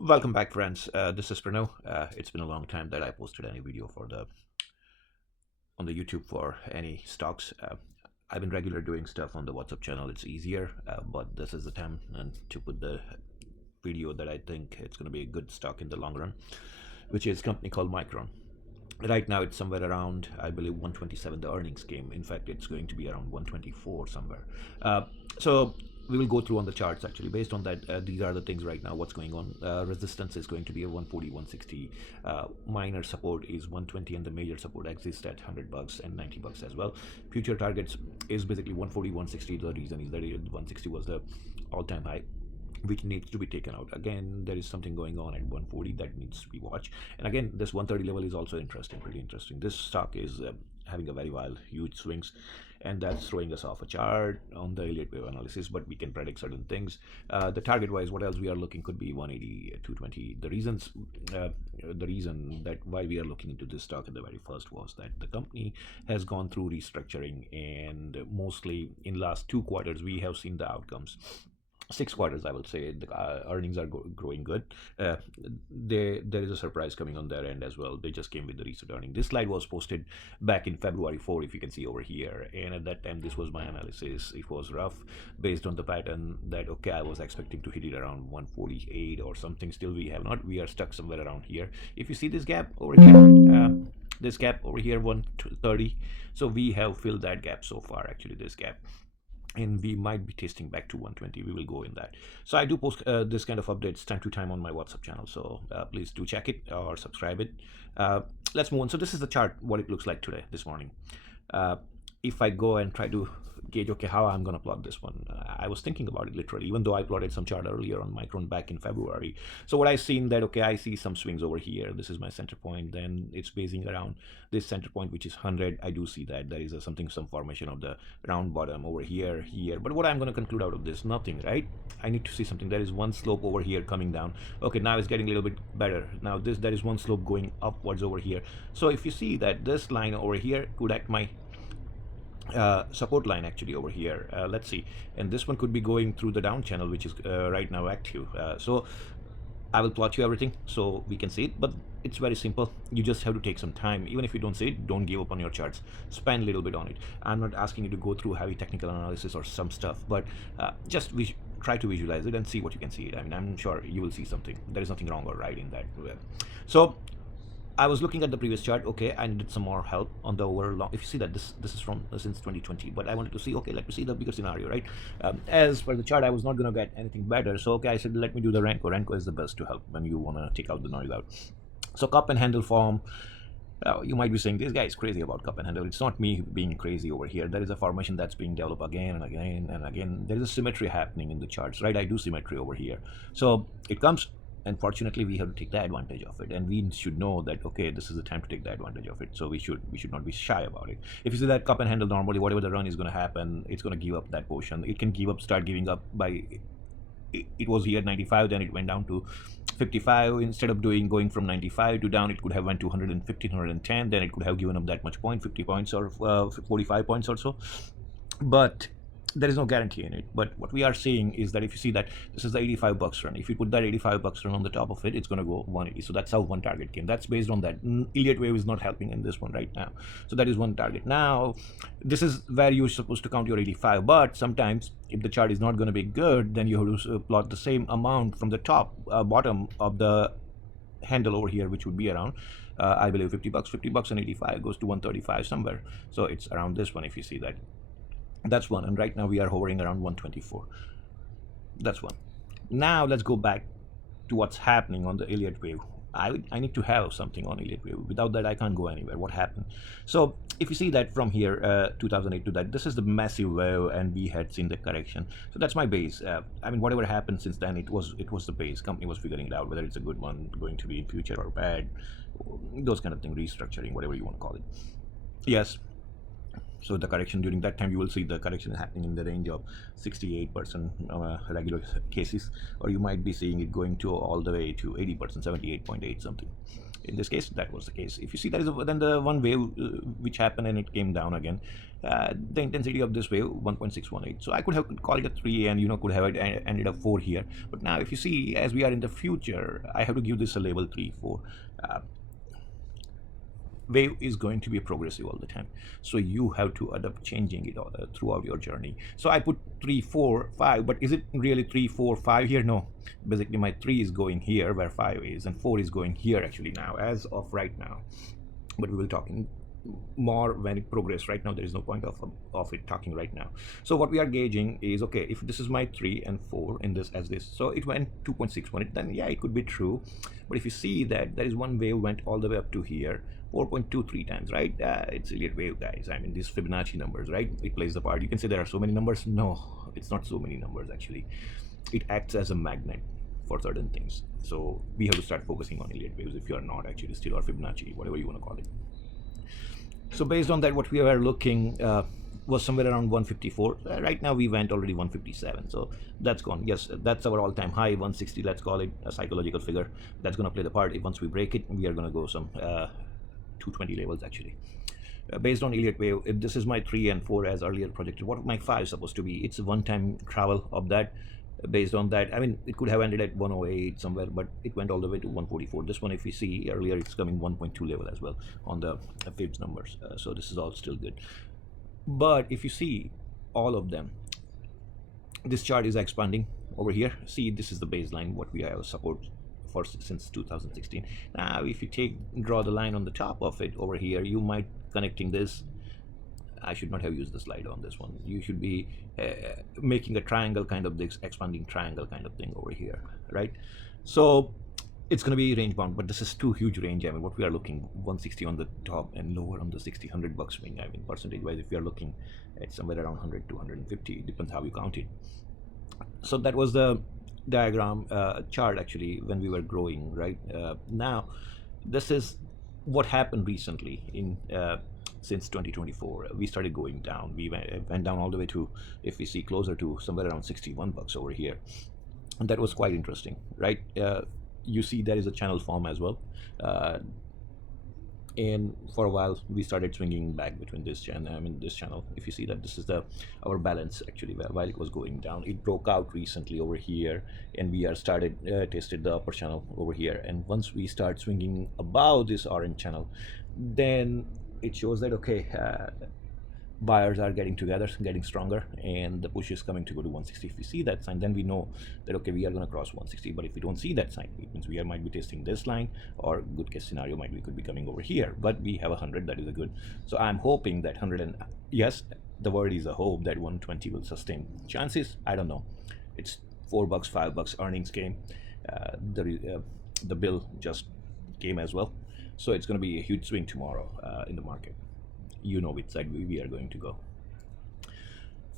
Welcome back, friends. This is Pranav. It's been a long time that I posted any video for the on the YouTube for any stocks. I've been regular doing stuff on the WhatsApp channel. It's easier, but this is the time and to put the video that I think it's going to be a good stock in the long run, which is a company called Micron. Right now, it's somewhere around, I believe, 127. The earnings came. In fact, it's going to be around 124 somewhere. So we will go through on the charts actually. Based on that, these are the things right now. What's going on? Resistance is going to be a 140, 160. Minor support is 120, and the major support exists at $100 and $90 as well. Future targets is basically 140, 160. The reason is that 160 was the all-time high, which needs to be taken out. Again, there is something going on at 140 that needs to be watched. And again, this 130 level is also interesting, pretty interesting. This stock is having a very wild, huge swings, and that's throwing us off a chart on the Elliott wave analysis, but we can predict certain things. The target wise, what else we are looking could be 180, 220. The reason that why we are looking into this stock at the very first was that the company has gone through restructuring, and mostly in last 2 quarters we have seen the outcomes. 6 quarters, I will say, the earnings are growing good. There is a surprise coming on their end as well. They just came with the recent earning. This slide was posted back in February 4, if you can see over here, and at that time this was my analysis. It was rough based on the pattern that okay, I was expecting to hit it around 148 or something. Still we have not. We are stuck somewhere around here. If you see this gap over here, this gap over here, 130, so we have filled that gap so far, actually, this gap, and we might be testing back to 120. We will go in that. So I do post this kind of updates time to time on my WhatsApp channel, so please do check it or subscribe it. Let's move on. So this is the chart, what it looks like today, this morning. If I go and try to gauge okay how I'm gonna plot this one, I was thinking about it literally, even though I plotted some chart earlier on Micron back in February. So what I seen that okay, I see some swings over here. This is my center point, then it's basing around this center point, which is 100. I do see that there is some formation of the round bottom over here, but what I'm going to conclude out of this, nothing, right? I need to see something. There is one slope over here coming down. Okay, now it's getting a little bit better. Now there is one slope going upwards over here. So if you see that this line over here could act my support line actually over here. Let's see, and this one could be going through the down channel, which is right now active. So I will plot you everything so we can see it, but it's very simple. You just have to take some time. Even if you don't see it, don't give up on your charts. Spend a little bit on it. I'm not asking you to go through heavy technical analysis or some stuff, but just try to visualize it and see what you can see it. I mean, I'm sure you will see something. There is nothing wrong or right in that. So I was looking at the previous chart. Okay, I needed some more help on the over long. If you see that this is from since 2020, but I wanted to see, okay, let me see the bigger scenario, right? As for the chart, I was not going to get anything better, so okay, I said let me do the Renko. Renko is the best to help when you want to take out the noise out. So cup and handle form. You might be saying this guy is crazy about cup and handle. It's not me being crazy over here. There is a formation that's being developed again and again and again. There is a symmetry happening in the charts, right? I do symmetry over here, so it comes. And fortunately, we have to take the advantage of it, and we should know that okay, this is the time to take the advantage of it. So we should not be shy about it. If you see that cup and handle, normally whatever the run is going to happen, it's going to give up that portion. It can give up, start giving up by. It was here at 95, then it went down to 55. Instead of going from 95 to down, it could have went to 115, 110. Then it could have given up that much point, 50 points or 45 points or so. But there is no guarantee in it. But what we are seeing is that if you see that this is the $85 run, if you put that $85 run on the top of it, it's going to go 180. So that's how one target came. That's based on that. Elliott wave is not helping in this one right now. So that is one target. Now, this is where you're supposed to count your 85. But sometimes if the chart is not going to be good, then you have to plot the same amount from the top, bottom of the handle over here, which would be around I believe $50 and 85 goes to 135 somewhere. So it's around this one. If you see that, that's one. And right now we are hovering around 124. That's one. Now let's go back to what's happening on the Elliott wave. I need to have something on Elliott wave. Without that, I can't go anywhere. What happened? So if you see that from here, 2008 to that, this is the massive wave, and we had seen the correction. So that's my base. I mean, whatever happened since then, it was the base. Company was figuring it out whether it's a good one going to be in future or bad, those kind of things, restructuring, whatever you want to call it. Yes. So the correction during that time, you will see the correction happening in the range of 68% regular cases, or you might be seeing it going to all the way to 80%, 78.8 something. In this case, that was the case. If you see, there is then the one wave which happened and it came down again. The intensity of this wave 1.618. So I could have called it a 3 and could have it ended up 4 here. But now if you see, as we are in the future, I have to give this a label 3, 4. Wave is going to be progressive all the time, so you have to adapt changing it throughout your journey. So I put 3, 4, 5, but is it really 3, 4, 5 here? No, basically my 3 is going here where 5 is, and 4 is going here actually now as of right now, but we will talk in more when it progresses. Right now there is no point of it talking right now. So what we are gauging is, okay, if this is my 3 and 4 in this as this, so it went 2.61, then yeah, it could be true. But if you see that there is one wave went all the way up to here, 4.23 times, right? It's Elliott wave, guys. I mean, these Fibonacci numbers, right? It plays the part. You can say there are so many numbers. No, it's not so many numbers actually. It acts as a magnet for certain things. So we have to start focusing on Elliott waves if you are not actually still, or Fibonacci, whatever you want to call it. So based on that, what we were looking was somewhere around 154. Right now we went already 157, so that's gone. Yes, that's our all-time high, 160. Let's call it a psychological figure. That's going to play the part. Once we break it, we are going to go some 220 levels actually. Based on Elliott wave, if this is my 3 and 4 as earlier projected, what my 5 is supposed to be? It's a one-time travel of that. Based on that, I mean, it could have ended at 108 somewhere, but it went all the way to 144. This one, if we see earlier, it's coming 1.2 level as well on the Fibs numbers. So this is all still good. But if you see all of them, this chart is expanding over here. See, this is the baseline, what we have support for since 2016. Now, if you draw the line on the top of it over here, you might connecting this. I should not have used the slide on this one. You should be making a triangle kind of, this expanding triangle kind of thing over here, right? So it's going to be range bound, but this is too huge range. I mean, what we are looking 160 on the top and lower on the 60, $100 swing. I mean, percentage wise, if you are looking at somewhere around 100 to 150, it depends how you count it. So that was the diagram chart actually when we were growing, right? Now this is what happened recently in since 2024. We started going down. We went down all the way to, if we see, closer to somewhere around $61 over here, and that was quite interesting, right? You see there is a channel form as well, and for a while we started swinging back between this channel. If you see that this is our balance actually, while it was going down, it broke out recently over here, and we are tested the upper channel over here. And once we start swinging above this orange channel, then it shows that, okay, buyers are getting together, getting stronger, and the push is coming to go to 160. If we see that sign, then we know that, okay, we are going to cross 160. But if we don't see that sign, it means we might be testing this line, or good case scenario we could be coming over here. But we have 100, that is a good. So I'm hoping that 100, and yes, the word is a hope, that 120 will sustain. Chances, I don't know. It's $4, $5 earnings came. The bill just came as well. So it's going to be a huge swing tomorrow in the market. You know which side we are going to go.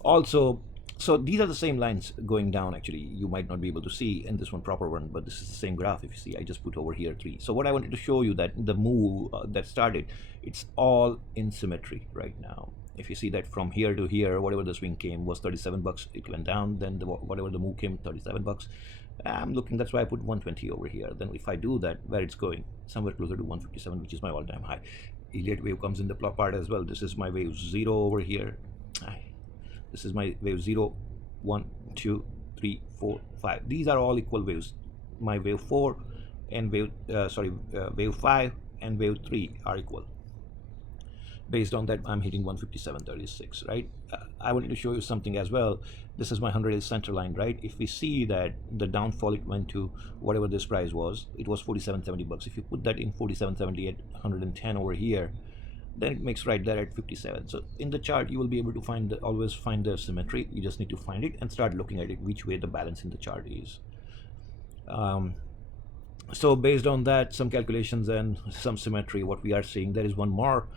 Also, so these are the same lines going down actually. You might not be able to see in this one proper one, but this is the same graph. If you see, I just put over here 3. So what I wanted to show you, that the move that started, it's all in symmetry right now. If you see that from here to here, whatever the swing came was $37, it went down. Then whatever the move came, $37. I'm looking, that's why I put 120 over here. Then if I do that, where it's going, somewhere closer to 157, which is my all-time high. Elliott wave comes in the part as well. This is my wave 0 over here. This is my wave 0, 1, 2, 3, 4, 5. These are all equal waves. My wave 4 and wave 5 and wave 3 are equal. Based on that, I'm hitting 157.36, right? I wanted to show you something as well. This is my 100 center line, right? If we see that the downfall, it went to whatever this price was, it was $47.70. If you put that in 47.70 at 110 over here, then it makes right there at 57. So in the chart, you will be able to always find the symmetry. You just need to find it and start looking at it, which way the balance in the chart is. So based on that, some calculations and some symmetry, what we are seeing, there is one more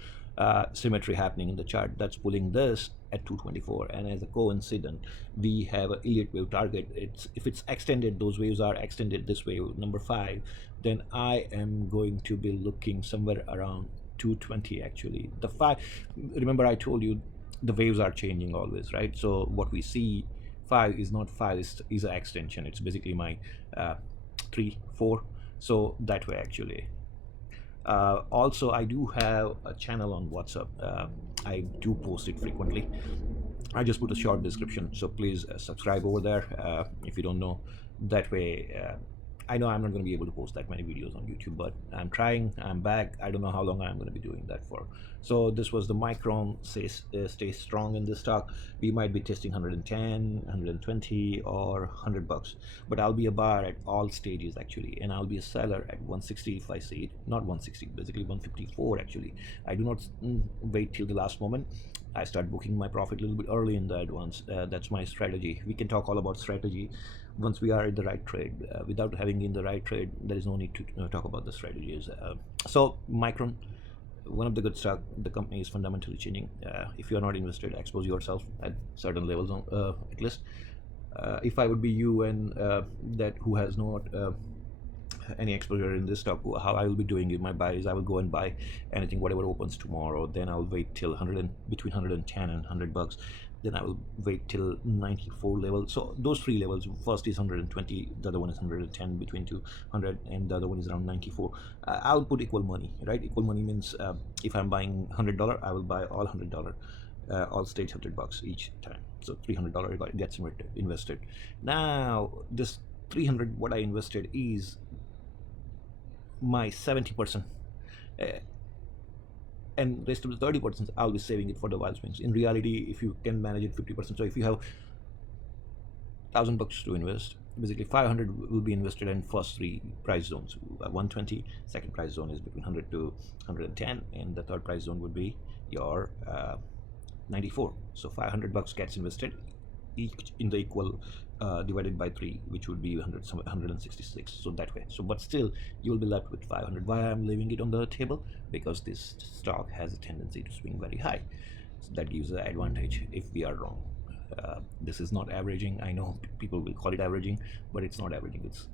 symmetry happening in the chart that's pulling this at 224, and as a coincident, we have an Elliott wave target. If it's extended, those waves are extended this way, number 5, then I am going to be looking somewhere around 220 actually. The 5, remember I told you the waves are changing always, right? So what we see 5 is not 5, is an extension. It's basically my 3, 4. So that way actually. Also, I do have a channel on WhatsApp. I do post it frequently. I just put a short description, so please subscribe over there if you don't know. That way, I know I'm not going to be able to post that many videos on YouTube, but I'm trying. I'm back. I don't know how long I'm going to be doing that for. So this was the Micron stay strong in this stock. We might be testing 110, 120, or 100 bucks, but I'll be a buyer at all stages actually, and I'll be a seller at 160 if I see it. Not 160, basically 154 actually. I do not wait till the last moment. I start booking my profit a little bit early in the advance. That's my strategy. We can talk all about strategy once we are in the right trade. Without having in the right trade, there is no need to talk about the strategies. So Micron, one of the good stock. The company is fundamentally changing. If you are not invested, expose yourself at certain levels at least. If I would be you and that who has not any exposure in this stock, how I will be doing it, my buys, I will go and buy anything whatever opens tomorrow. Then I'll wait till between 110 and 100 bucks. Then I will wait till 94 level. So those three levels, first is 120, the other one is 110, between 200, and the other one is around 94. I'll put equal money, right? Equal money means if I'm buying $100, I will buy all $100, all stage 100 bucks each time. So $300 gets invested. Now this 300 what I invested is my 70%, and rest of the 30% I'll be saving it for the wild swings. In reality, if you can manage it 50%, so if you have 1,000 bucks to invest, basically 500 will be invested in first three price zones. 120, second price zone is between 100 to 110, and the third price zone would be your 94. So 500 bucks gets invested each in the equal, divided by 3, which would be 166. So that way, so but still you will be left with 500. Why I'm leaving it on the table? Because this stock has a tendency to swing very high, so that gives an advantage if we are wrong. This is not averaging. I know people will call it averaging, but it's not averaging. It's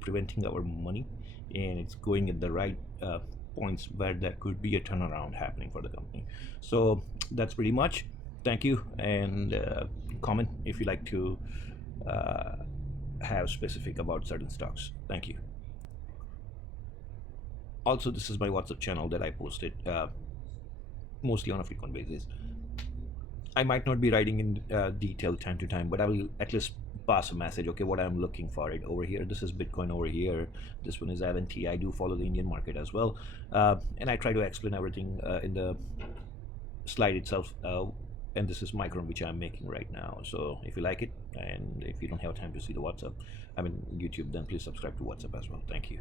preventing our money, and it's going at the right points where there could be a turnaround happening for the company. So that's pretty much. Thank you, and comment if you like to have specific about certain stocks. Thank you. Also, this is my WhatsApp channel that I post it mostly on a frequent basis. I might not be writing in detail time to time, but I will at least pass a message. Okay, what I'm looking for it over here. This is Bitcoin over here. This one is LNT. I do follow the Indian market as well, and I try to explain everything in the slide itself. And this is Micron, which I'm making right now. So if you like it, and if you don't have time to see the WhatsApp, YouTube, then please subscribe to WhatsApp as well. Thank you.